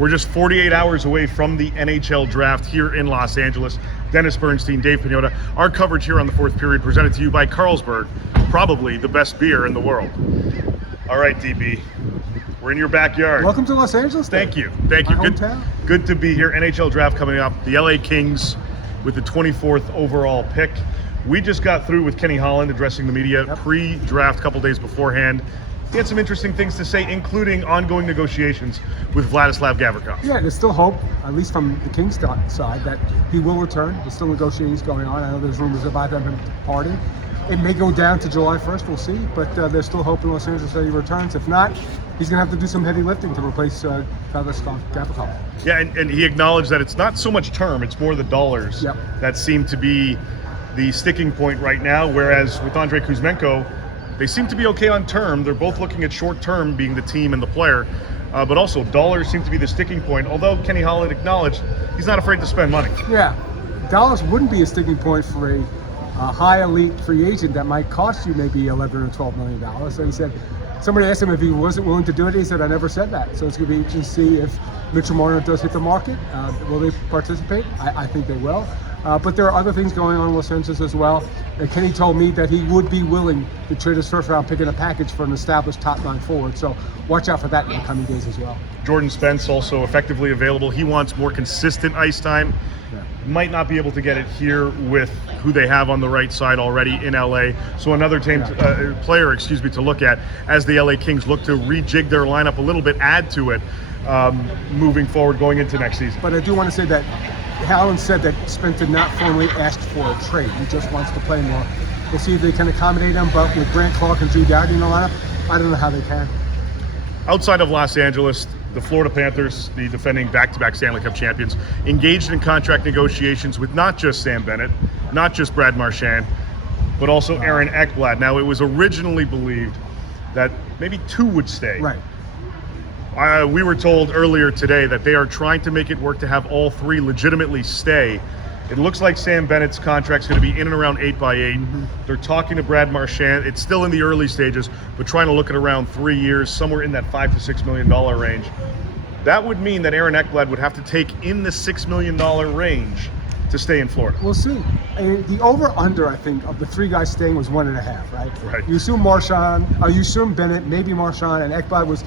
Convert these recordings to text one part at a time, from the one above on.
We're just 48 hours away from the NHL draft here in Los Angeles. Dennis Bernstein, Dave Pagnotta. Our coverage here on the fourth period presented to you by Carlsberg, probably the best beer in the world. All right, DB, we're in your backyard. Welcome to Los Angeles. Thank you. Thank you. Good to be here. NHL draft coming up. The LA Kings with the 24th overall pick. We just got through with Kenny Holland addressing the media pre-draft a couple days beforehand. He had some interesting things to say, including ongoing negotiations with Vladislav Gavrikov. Yeah, there's still hope, at least from the Kings side, that he will return. There's still negotiations going on. I know there's rumors about them departing. It may go down to July 1st, we'll see, but there's still hope in Los Angeles that he returns. If not, he's going to have to do some heavy lifting to replace Vladislav Gavrikov. Yeah, and he acknowledged that it's not so much term, it's more the dollars that seem to be the sticking point right now, whereas with Andrei Kuzmenko, they seem to be okay on term. They're both looking at short term, being the team and the player, but also dollars seem to be the sticking point, although Kenny Holland acknowledged he's not afraid to spend money. Yeah, dollars wouldn't be a sticking point for a high elite free agent that might cost you maybe $11 or $12 million. So he said, somebody asked him if he wasn't willing to do it. He said, I never said that. So it's going to be interesting to see if Mitchell Marner does hit the market. Will they participate? I think they will. But there are other things going on in Los Angeles as well. Kenny told me that he would be willing to trade his first round pick in a package for an established top line forward. So watch out for that in the coming days as well. Jordan Spence also effectively available. He wants more consistent ice time. Might not be able to get it here with who they have on the right side already in LA. So another team player to look at as the LA Kings look to rejig their lineup a little bit, add to it moving forward going into next season. But I do want to say that Holland said that Spence did not formally ask for a trade. He just wants to play more. We'll see if they can accommodate him, but with Grant Clark and Drew Doughty in the lineup, I don't know how they can. Outside of Los Angeles, the Florida Panthers, the defending back-to-back Stanley Cup champions, engaged in contract negotiations with not just Sam Bennett, not just Brad Marchand, but also Aaron Ekblad. Now, it was originally believed that maybe two would stay. Right. We were told earlier today that they are trying to make it work to have all three legitimately stay. It looks like Sam Bennett's contract's going to be in and around 8x8. They're talking to Brad Marchand. It's still in the early stages, but trying to look at around 3 years, somewhere in that $5 to $6 million range. That would mean that Aaron Ekblad would have to take in the $6 million range to stay in Florida. We'll see. The over-under, I think, of the three guys staying was 1.5, right? Right. You assume Marchand, you assume Bennett, maybe Marchand, and Ekblad was,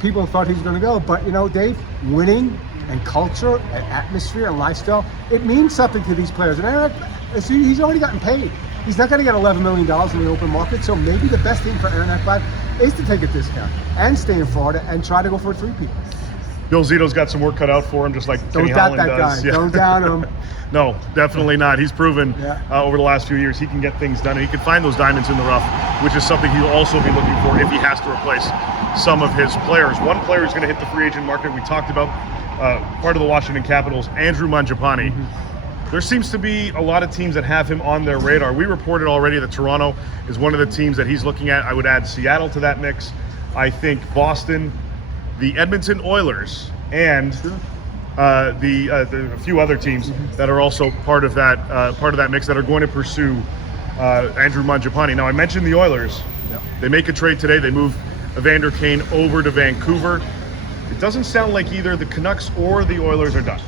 people thought he was going to go. But, Dave, winning and culture and atmosphere and lifestyle, it means something to these players. And Aaron, he's already gotten paid. He's not going to get $11 million in the open market, so maybe the best thing for Aaron Ekblad is to take a discount and stay in Florida and try to go for a three-peat. Bill Zito's got some work cut out for him, just like Kenny Holland does. Don't doubt that guy. Don't doubt him. No, definitely not. He's proven over the last few years he can get things done, and he can find those diamonds in the rough, which is something he'll also be looking for if he has to replace some of his players. One player is going to hit the free agent market. We talked about part of the Washington Capitals, Andrew Mangiapane. There seems to be a lot of teams that have him on their radar. We reported already that Toronto is one of the teams that he's looking at. I would add Seattle to that mix. I think Boston, the Edmonton Oilers, and the few other teams that are also part of that mix that are going to pursue Andrew Mangiapane. Now, I mentioned the Oilers. They make a trade today. They move Evander Kane over to Vancouver. It doesn't sound like either the Canucks or the Oilers are done.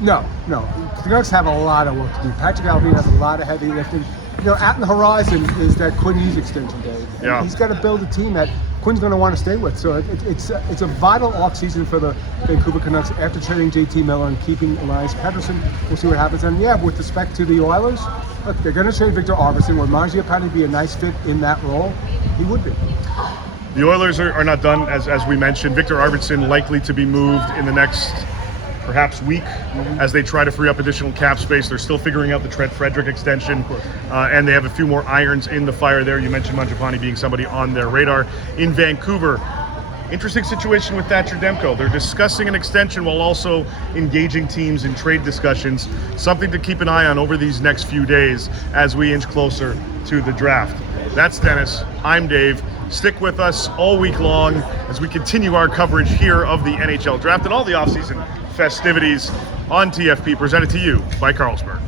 No. The Canucks have a lot of work to do. Patrick Alvin has a lot of heavy lifting. Out in the horizon is that Quinn Hughes extension, Dave. He's got to build a team that Quinn's going to want to stay with. So it's a vital offseason for the Vancouver Canucks after trading JT Miller and keeping Elias Pettersson. We'll see what happens. And with respect to the Oilers, look, they're going to trade Victor Arvidsson. Would Mangiapane be a nice fit in that role? He would be. The Oilers are not done, as we mentioned. Victor Arvidsson likely to be moved in the next perhaps week as they try to free up additional cap space. They're still figuring out the Trent Frederick extension, and they have a few more irons in the fire there. You mentioned Mangiapane being somebody on their radar. In Vancouver, interesting situation with Thatcher Demko. They're discussing an extension while also engaging teams in trade discussions. Something to keep an eye on over these next few days as we inch closer to the draft. That's Dennis. I'm Dave. Stick with us all week long as we continue our coverage here of the NHL draft and all the offseason festivities on TFP, presented to you by Carlsberg.